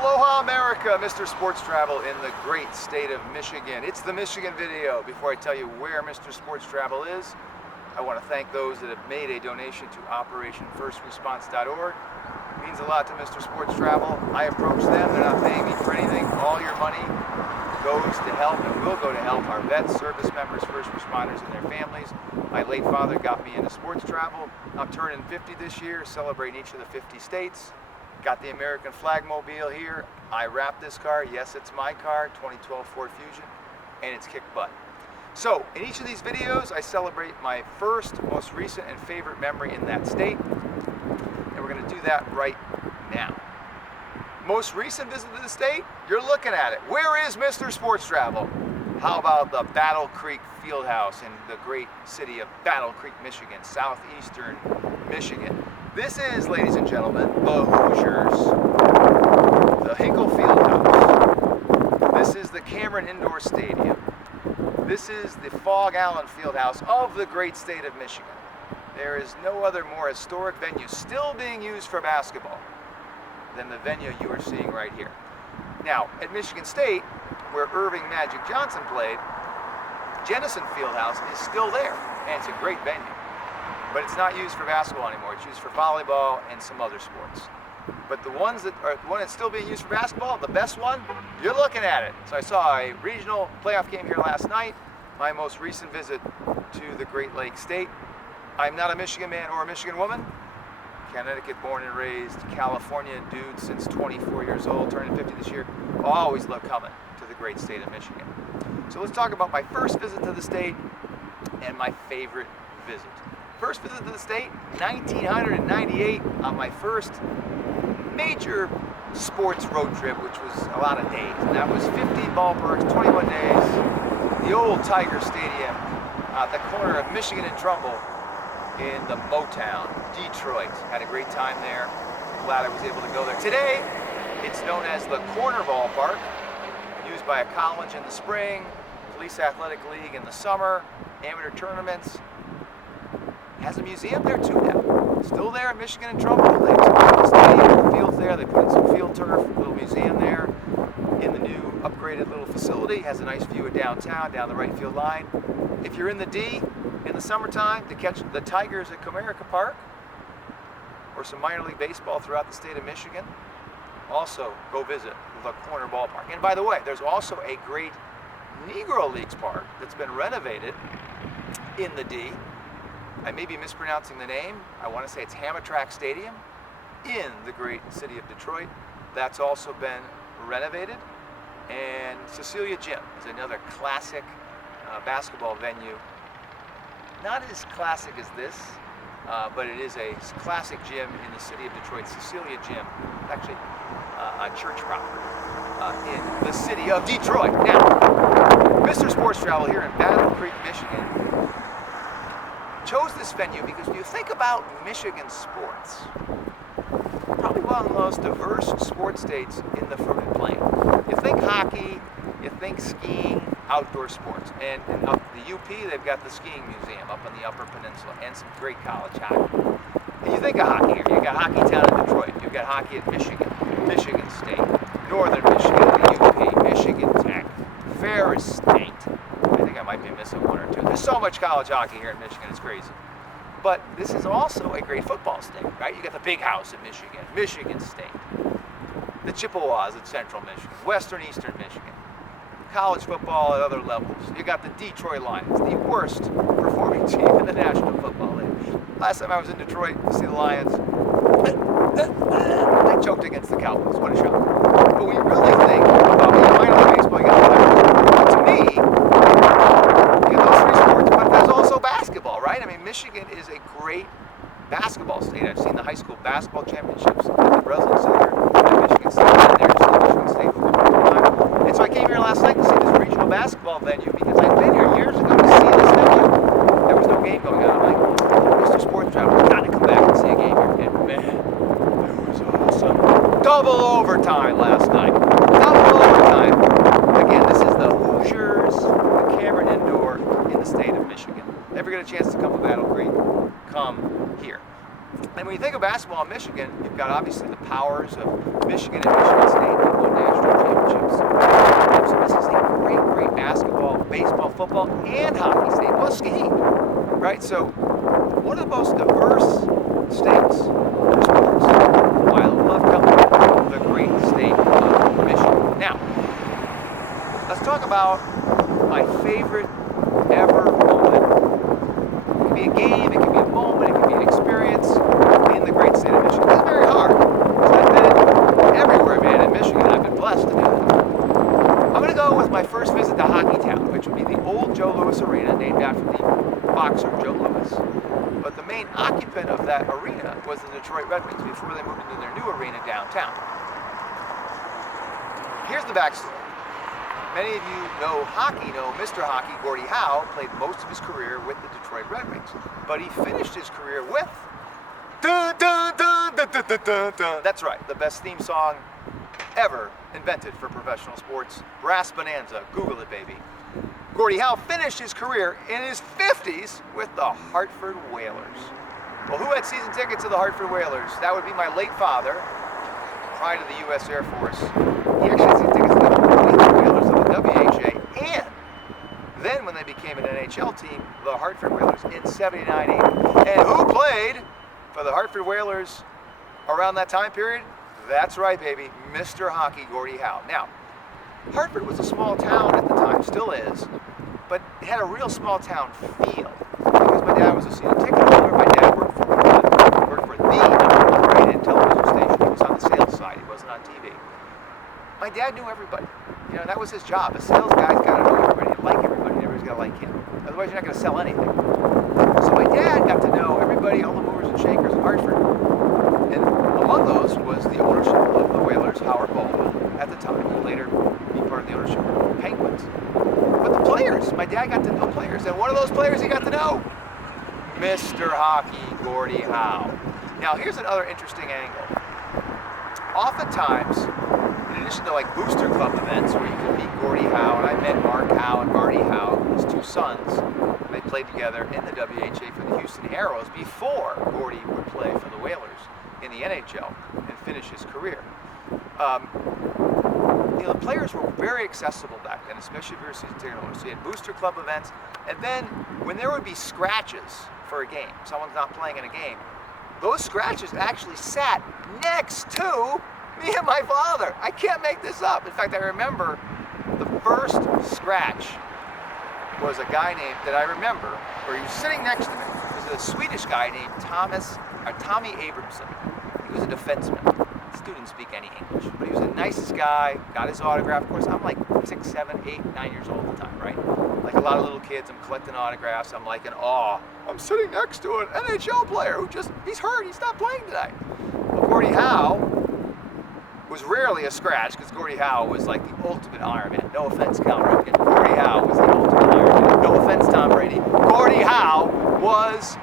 Aloha America, Mr. Sports Travel in the great state of Michigan. It's the Michigan video. Before I tell you where Mr. Sports Travel is, I want to thank those that have made a donation to OperationFirstResponse.org. It means a lot to Mr. Sports Travel. I approach them, they're not paying me for anything. All your money goes to help and will go to help our vets, service members, first responders, and their families. My late father got me into sports travel. I'm turning 50 this year, celebrating each of the 50 states. Got the American flag mobile here. I wrapped this car. Yes, it's my car, 2012 Ford Fusion, and it's kick butt. So, in each of these videos, I celebrate my first, most recent, and favorite memory in that state. And we're going to do that right now. Most recent visit to the state? You're looking at it. Where is Mr. Sports Travel? How about the Battle Creek Fieldhouse in the great city of Battle Creek, Michigan, southeastern Michigan? This is, ladies and gentlemen, the Hoosiers, the Hinkle Fieldhouse. This is the Cameron Indoor Stadium. This is the Fog Allen Fieldhouse of the great state of Michigan. There is no other more historic venue still being used for basketball than the venue you are seeing right here. Now, at Michigan State, where Irving Magic Johnson played, Jennison Fieldhouse is still there, and it's a great venue. But it's not used for basketball anymore. It's used for volleyball and some other sports. But the one that's still being used for basketball, the best one, you're looking at it. So I saw a regional playoff game here last night, my most recent visit to the Great Lakes State. I'm not a Michigan man or a Michigan woman. Connecticut born and raised, California dude since 24 years old, turning 50 this year. Always love coming to the great state of Michigan. So let's talk about my first visit to the state and my favorite visit. First visit to the state, 1998, on my first major sports road trip, which was a lot of days. And that was 15 ballparks, 21 days, the old Tiger Stadium at the corner of Michigan and Trumbull in the Motown, Detroit. Had a great time there. Glad I was able to go there. Today, it's known as the Corner Ballpark, used by a college in the spring, Police Athletic League in the summer, amateur tournaments. Has a museum there too now. Still there in Michigan and Trumbull. They took out the stadium, the field's there, they put in some field turf, a little museum there in the new upgraded little facility. Has a nice view of downtown, down the right field line. If you're in the D in the summertime to catch the Tigers at Comerica Park, or some minor league baseball throughout the state of Michigan, also go visit the Corner Ballpark. And by the way, there's also a great Negro Leagues park that's been renovated in the D. I may be mispronouncing the name. I want to say it's Hamtramck Stadium in the great city of Detroit. That's also been renovated. And Cecilia Gym is another classic basketball venue. Not as classic as this, but it is a classic gym in the city of Detroit. Cecilia Gym, actually on church property in the city of Detroit. Now, Mr. Sports Travel here in Battle Creek, Michigan, chose this venue because when you think about Michigan sports, probably one of the most diverse sports states in the fruited plain. You think hockey, you think skiing, outdoor sports. And up the UP, they've got the skiing museum up on the Upper Peninsula and some great college hockey. And you think of hockey here, you've got Hockey Town in Detroit, you've got hockey at Michigan, Michigan State, Northern Michigan, the UP, Michigan Tech, Ferris State. I think I might be missing one or two. There's so much college hockey here in Michigan, it's crazy. But this is also a great football state, right? You got the Big House at Michigan, Michigan State, the Chippewas at Central Michigan, Western Eastern Michigan, college football at other levels. You got the Detroit Lions, the worst performing team in the National Football League. Last time I was in Detroit to see the Lions, they choked against the Cowboys. What a shock. But when you really think about minor league baseball, you got to me, you got those three sports, but there's also basketball, right? I mean, Michigan is a great basketball state. I've seen the high school basketball championships at the Breslin Center at Michigan State. I've been there to see Michigan State for a long time. And so I came here last night to see this regional basketball venue because I'd been here years ago to see this venue. There was no game going on. I'm like, Mr. Sports Travel, we've got to come back and see a game here. And man, it was awesome. Double overtime last night. Double overtime. Again, this is the Hoosiers, the Cameron Indoor in the state of Michigan. Ever get a chance to come to Battle Creek? Come here. And when you think of basketball in Michigan, you've got obviously the powers of Michigan and Michigan State that won national championships. So this is a great, great basketball, baseball, football, and hockey state. Well, skiing, right? So one of the most diverse states for sports. Why I love coming to the great state of Michigan. Now, let's talk about my favorite ever moment. It can be a game, it can be a moment, it can be an experience in the great state of Michigan. It's very hard, because I've been everywhere, man, in Michigan. I've been blessed to do that. I'm going to go with my first visit to Hockeytown, which would be the old Joe Louis Arena, named after the boxer Joe Louis. But the main occupant of that arena was the Detroit Red Wings before they moved into their new arena downtown. Here's the backstory. Many of you know hockey, know Mr. Hockey, Gordie Howe, played most of his career with the Detroit Red Wings. But he finished his career with... Dun, dun, dun, dun, dun, dun, dun, dun. That's right, the best theme song ever invented for professional sports. Brass Bonanza, Google it, baby. Gordie Howe finished his career in his 50s with the Hartford Whalers. Well, who had season tickets to the Hartford Whalers? That would be my late father, prior to the U.S. Air Force. He actually had season tickets to the Whalers of the WHA, and then when they became an NHL team, the Hartford Whalers in 79-80. And who played for the Hartford Whalers around that time period? That's right, baby, Mr. Hockey, Gordie Howe. Now, Hartford was a small town at the time, still is, but it had a real small town feel. Because my dad was a season ticket holder, my dad worked for the rated television station. He was on the sales side, he wasn't on TV. My dad knew everybody. You know, that was his job. A sales guy's got to know everybody and like everybody, and everybody's got to like him. Otherwise, you're not going to sell anything. So my dad got to know everybody, all the movers and shakers in Hartford. And among those was the ownership of the Whalers, Howard Baldwin, at the time, who later be part of the ownership of the Penguins. But the players, my dad got to know players, and one of those players he got to know, Mr. Hockey, Gordie Howe. Now here's another interesting angle. Oftentimes, in addition to like booster club events where you can meet Gordie Howe, and I met Mark Howe and Marty Howe, his two sons, and they played together in the WHA for the Houston Aeros before Gordie would play for the Whalers in the NHL and finish his career. You know, the players were very accessible back then, especially if you were a season ticket holder. So you had booster club events, and then when there would be scratches for a game, someone's not playing in a game, those scratches actually sat next to me and my father. I can't make this up. In fact, I remember the first scratch was a guy named, that I remember, where he was sitting next to me. It was a Swedish guy named Tommy Abramson. He was a defenseman. He didn't speak any English, but he was the nicest guy, got his autograph. Of course, I'm like 6, 7, 8, 9 years old at the time, right? Like a lot of little kids, I'm collecting autographs. I'm like in awe. I'm sitting next to an NHL player who he's hurt, he's not playing tonight. Well, Gordie Howe was rarely a scratch, because Gordie Howe was like the ultimate Iron Man. No offense, Cal Ripken. Gordie Howe was the ultimate Iron Man. No offense, Tom Brady. Gordie Howe was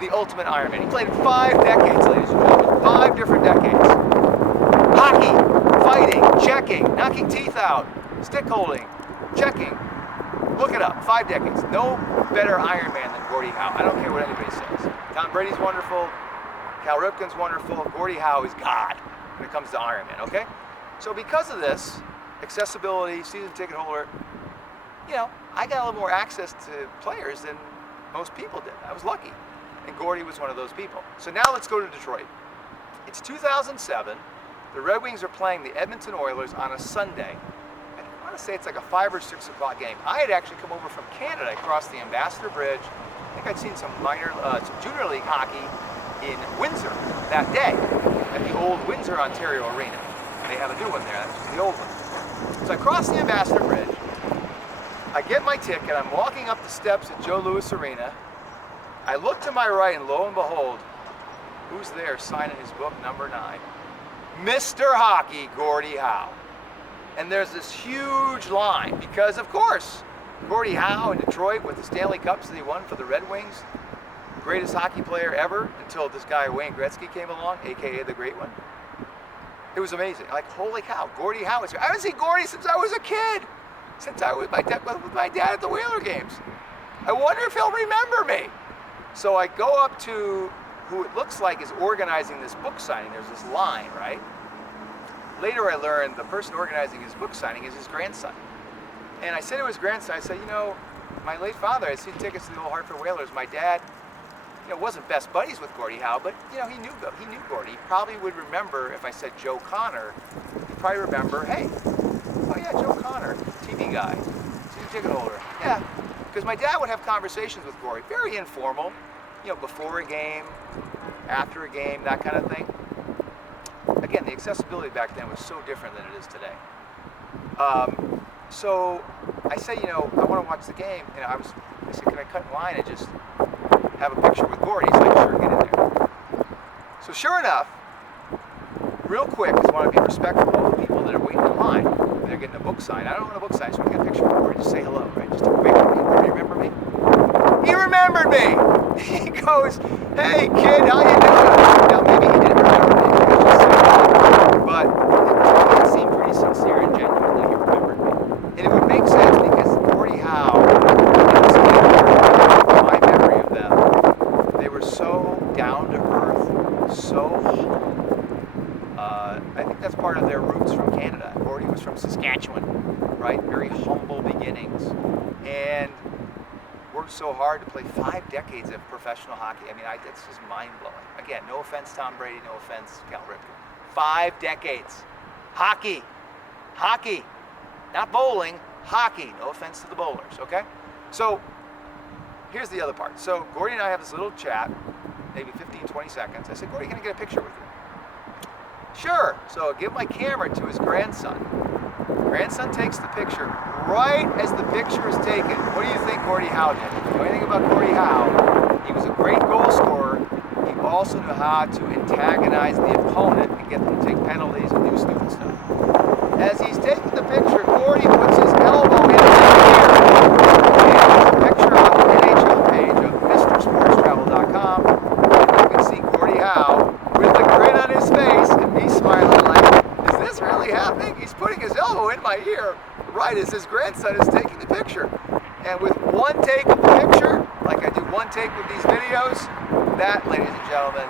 the ultimate Iron Man. He played in 5 decades, ladies and gentlemen. 5 different decades. Hockey, fighting, checking, knocking teeth out, stick holding, checking. Look it up, 5 decades. No better Iron Man than Gordie Howe. I don't care what anybody says. Tom Brady's wonderful, Cal Ripken's wonderful, Gordie Howe is God when it comes to Iron Man, okay? So because of this, accessibility, season ticket holder, you know, I got a little more access to players than most people did. I was lucky. And Gordie was one of those people. So now let's go to Detroit. It's 2007. The Red Wings are playing the Edmonton Oilers on a Sunday. I want to say it's like a 5 or 6 o'clock game. I had actually come over from Canada, across the Ambassador Bridge. I think I'd seen some some junior league hockey in Windsor that day at the old Windsor, Ontario Arena. They have a new one there, that's just the old one. So I cross the Ambassador Bridge, I get my ticket, I'm walking up the steps at Joe Louis Arena. I look to my right, and lo and behold, who's there signing his book number 9? Mr. Hockey, Gordie Howe. And there's this huge line because, of course, Gordie Howe in Detroit with the Stanley Cups that he won for the Red Wings, greatest hockey player ever until this guy Wayne Gretzky came along, aka the Great One. It was amazing. Like, holy cow, Gordie Howe is here. I haven't seen Gordie since I was a kid, since I was with my dad at the Whaler games. I wonder if he'll remember me. So I go up to who it looks like is organizing this book signing. There's this line, right? Later I learned the person organizing his book signing is his grandson. And I said to his grandson, I said, you know, my late father had seen tickets to the old Hartford Whalers. My dad, you know, wasn't best buddies with Gordie Howe, but you know, he knew Gordie. He probably would remember if I said Joe Connor. He'd probably remember, hey, oh yeah, Joe Connor, TV guy, season ticket holder. Yeah, because my dad would have conversations with Gordie, very informal, you know, before a game, after a game, that kind of thing. Again, the accessibility back then was so different than it is today. So I say, you know, I want to watch the game, and I said, can I cut in line and just have a picture with Gordie? He's like, sure, get in there. So sure enough, real quick, because I want to be respectful of the people that are waiting in line, and they're getting a book signed. I don't want a book sign, I just want to get a picture with Gordie, just say hello, right? Just a quick, you remember me? He remembered me! He goes, hey kid, how you doing? Now maybe he didn't remember me, but it seemed pretty sincere and genuine that he remembered me. And it would make sense because Gordie Howe, my memory of them, they were so down to earth, so I think that's part of their roots from Canada. Gordie was from Saskatchewan, right? Very humble beginnings, and worked so hard to play 5 decades of professional hockey. I mean, it's just mind-blowing. Again, no offense Tom Brady, no offense Cal Ripken. 5 decades. Hockey. Hockey. Not bowling, hockey. No offense to the bowlers, okay? So, here's the other part. So, Gordie and I have this little chat, maybe 15, 20 seconds. I said, Gordie, can I get a picture with you? Sure. So, I give my camera to his grandson. Grandson takes the picture. Right as the picture is taken, what do you think Gordie Howe did? If you know anything about Gordie Howe, he was a great goal scorer. He also knew how to antagonize the opponent and get them to take penalties and do stupid stuff. As he's taking the picture, Gordie puts his elbow in his ear. And there's a picture on the NHL page of MrSportsTravel.com. And you can see Gordie Howe with a grin on his face and me smiling like, is this really happening? He's putting his elbow in my ear right as his grandson is taking the picture. And with one take of the picture, like I do one take with these videos, that, ladies and gentlemen,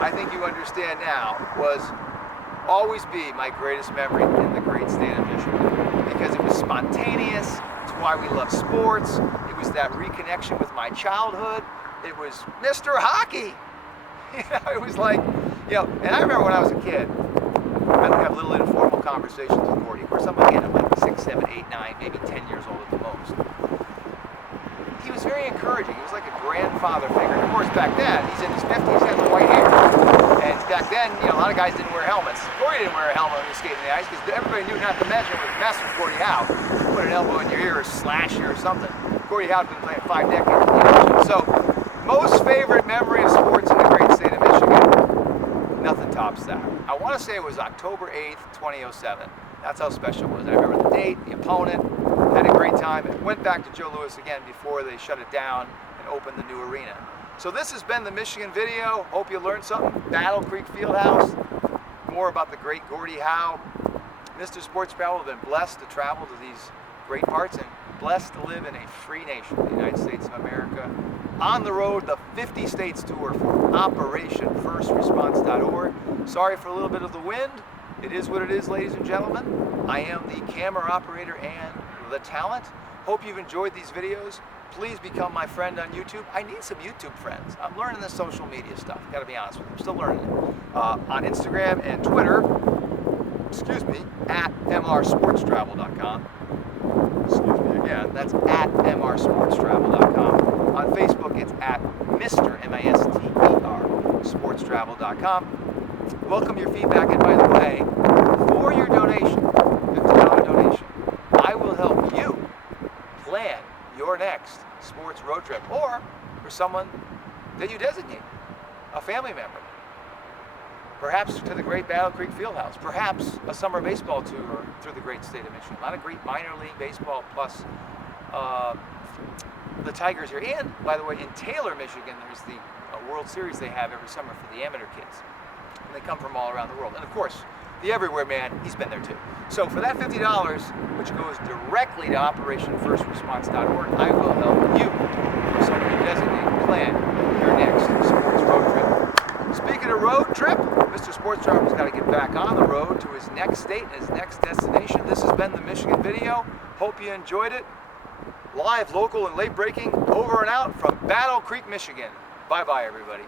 I think you understand now, was always be my greatest memory in the great state of Michigan. Because it was spontaneous, it's why we love sports, it was that reconnection with my childhood, it was Mr. Hockey. You know, it was like, you know, and I remember when I was a kid, I would have little informal conversations with Gordie. Of course, I'm like 6, 7, 8, 9, maybe 10 years old at the most. He was very encouraging. He was like a grandfather figure. And of course, back then, he's in his 50s, he had the white hair. And back then, you know, a lot of guys didn't wear helmets. Gordie didn't wear a helmet when he skated in the ice because everybody knew not to mess with Gordie Howe. Put an elbow in your ear or slash you or something. Gordie Howe had been playing 5 decades in the NHL. So, most favorite memory of sports in the great state of Michigan, nothing tops that. I want to say it was October 8th, 2007. That's how special it was. I remember the date, the opponent, had a great time. It went back to Joe Louis again before they shut it down and opened the new arena. So this has been the Michigan video. Hope you learned something. Battle Creek Fieldhouse. More about the great Gordie Howe. Mr. Sports Travel have been blessed to travel to these great parts and blessed to live in a free nation, the United States of America. On the road, the 50 states tour for OperationFirstResponse.org. Sorry for a little bit of the wind. It is what it is, ladies and gentlemen. I am the camera operator and the talent. Hope you've enjoyed these videos. Please become my friend on YouTube. I need some YouTube friends. I'm learning the social media stuff. Gotta be honest with you. I'm still learning it. On Instagram and Twitter, at mrsportstravel.com. Excuse me again. That's at mrsportstravel.com. On Facebook, it's at Mr. M-I-S-T-E-R, sportstravel.com. Welcome your feedback, and by the way, for your donation, $50 donation, I will help you plan your next sports road trip, or for someone that you designate, a family member, perhaps to the great Battle Creek Fieldhouse, perhaps a summer baseball tour through the great state of Michigan. A lot of great minor league baseball, plus the Tigers here. And, by the way, in Taylor, Michigan, there's the World Series they have every summer for the amateur kids. And they come from all around the world. And, of course, the Everywhere Man, he's been there too. So for that $50, which goes directly to OperationFirstResponse.org, I will help you, or someone you designate, plan your next sports road trip. Speaking of road trip, Mr. Sports Traveler's got to get back on the road to his next state and his next destination. This has been the Michigan video. Hope you enjoyed it. Live, local, and late breaking, over and out from Battle Creek, Michigan. Bye-bye, everybody.